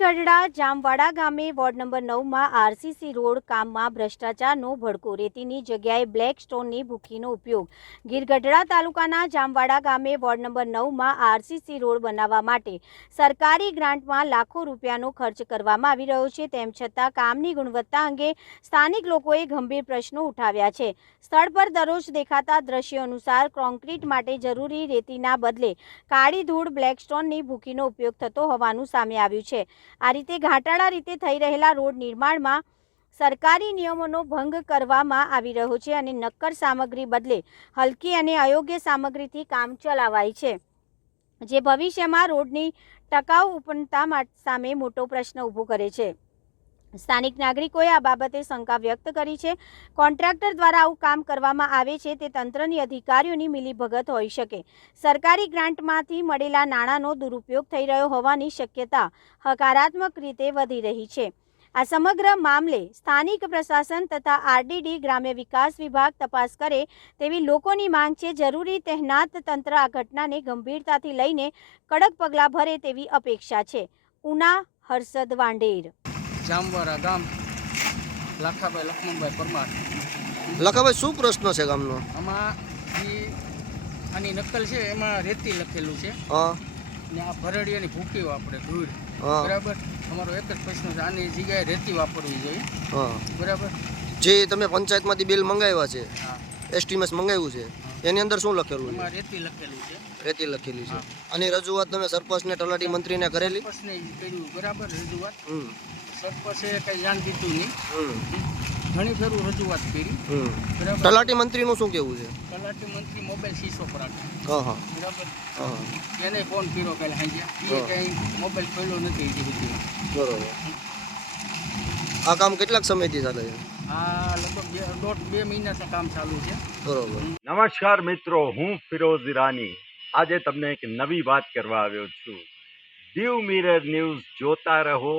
ગીરગઢડા જામવાડા ગામે ward number નવમાં RCC road કામમાં ભ્રષ્ટાચારનો ભડકો. રેતીની જગ્યાએ બ્લેક સ્ટોનની ભૂખીનો ઉપયોગ. ગીરગઢડા તાલુકાના જામવાડા ગામે વોર્ડ નંબર નવમાં આરસીસી રોડ બનાવવા માટે સરકારી ગ્રાન્ટમાં લાખો રૂપિયાનો ખર્ચ કરવામાં આવી રહ્યો છે. તેમ છતાં કામની ગુણવત્તા અંગે સ્થાનિક લોકોએ ગંભીર પ્રશ્નો ઉઠાવ્યા છે. સ્થળ પર દરરોજ દેખાતા દ્રશ્યો અનુસાર કોન્ક્રીટ માટે જરૂરી રેતીના બદલે કાળી ધૂળ બ્લેકસ્ટોનની ભૂખીનો ઉપયોગ થતો હોવાનું સામે આવ્યું છે. આ રીતે ઘાટાળા રીતે થઈ રહેલા રોડ નિર્માણમાં સરકારી નિયમોનો ભંગ કરવામાં આવી રહ્યો છે અને નક્કર સામગ્રી બદલે હલકી અને અયોગ્ય સામગ્રીથી કામ ચલાવાય છે. જે ભવિષ્યમાં રોડની ટકાઉ ઉપનતા સામે મોટો પ્રશ્ન ઊભો કરે છે. સ્થાનિક નાગરિકોએ આ બાબતે શંકા વ્યક્ત કરી છે. કોન્ટ્રાક્ટર દ્વારા આવું કામ કરવામાં આવે છે તે તંત્રની અધિકારીઓની મિલીભગત હોઈ શકે. સરકારી ગ્રાન્ટમાંથી મળેલા નાણાંનો દુરુપયોગ થઈ રહ્યો હોવાની શક્યતા હકારાત્મક રીતે વધી રહી છે. આ સમગ્ર મામલે સ્થાનિક પ્રશાસન તથા આરડીડી ગ્રામ્ય વિકાસ વિભાગ તપાસ કરે તેવી લોકોની માંગ છે. જરૂરી તહેનાત તંત્ર આ ઘટનાને ગંભીરતાથી લઈને કડક પગલાં ભરે તેવી અપેક્ષા છે. ઉના હર્ષદ વાંડેર જામવાડા ગામ લાખાભાઈ લક્ષ્મણભાઈ પરમાર. લખાભાઈ શું પ્રશ્ન છે ગામનો? આમાં જે આની નકલ છે એમાં રેતી લખેલું છે. ને આ ભરડિયાની ભૂકી વાપરે ધૂળ. બરાબર? અમારો એક જ પ્રશ્ન છે આની જગ્યાએ રેતી વાપરવી જોઈએ. બરાબર? જે તમે પંચાયતમાંથી બિલ મંગાવ્યા છે હા. મંગાવ્યું છે એની અંદર શું લખેલું છે? રેતી લખેલું છે. રેતી લખેલી છે. અને રજૂઆત તમે સરપંચને તલાટી મંત્રીને કરેલી? બરાબર? રજૂઆત. સરપંચે કઈ જાણ દીધું નહીં. ઘણી ફેરું રજૂઆત કરી. તલાટી મંત્રી મંત્રીનું શું કેવું છે? તલાટી મંત્રી મોબાઈલ શીશો પર રાખે. બરાબર? એને ફોન કર્યો પહેલાં એ હા. મોબાઈલ ખોલ્યો નથી બરોબર. આ કામ કેટલાક સમયથી ચાલે છે? આ લગભગ બે દોઢ બે મહિનાથી કામ ચાલુ છે. બરોબર. નમસ્કાર મિત્રો હું ફિરોઝ ઈરાની. આજે તમને એક નવી વાત કરવા આવ્યો છું. દીવ મિરર ન્યૂઝ જોતા રહો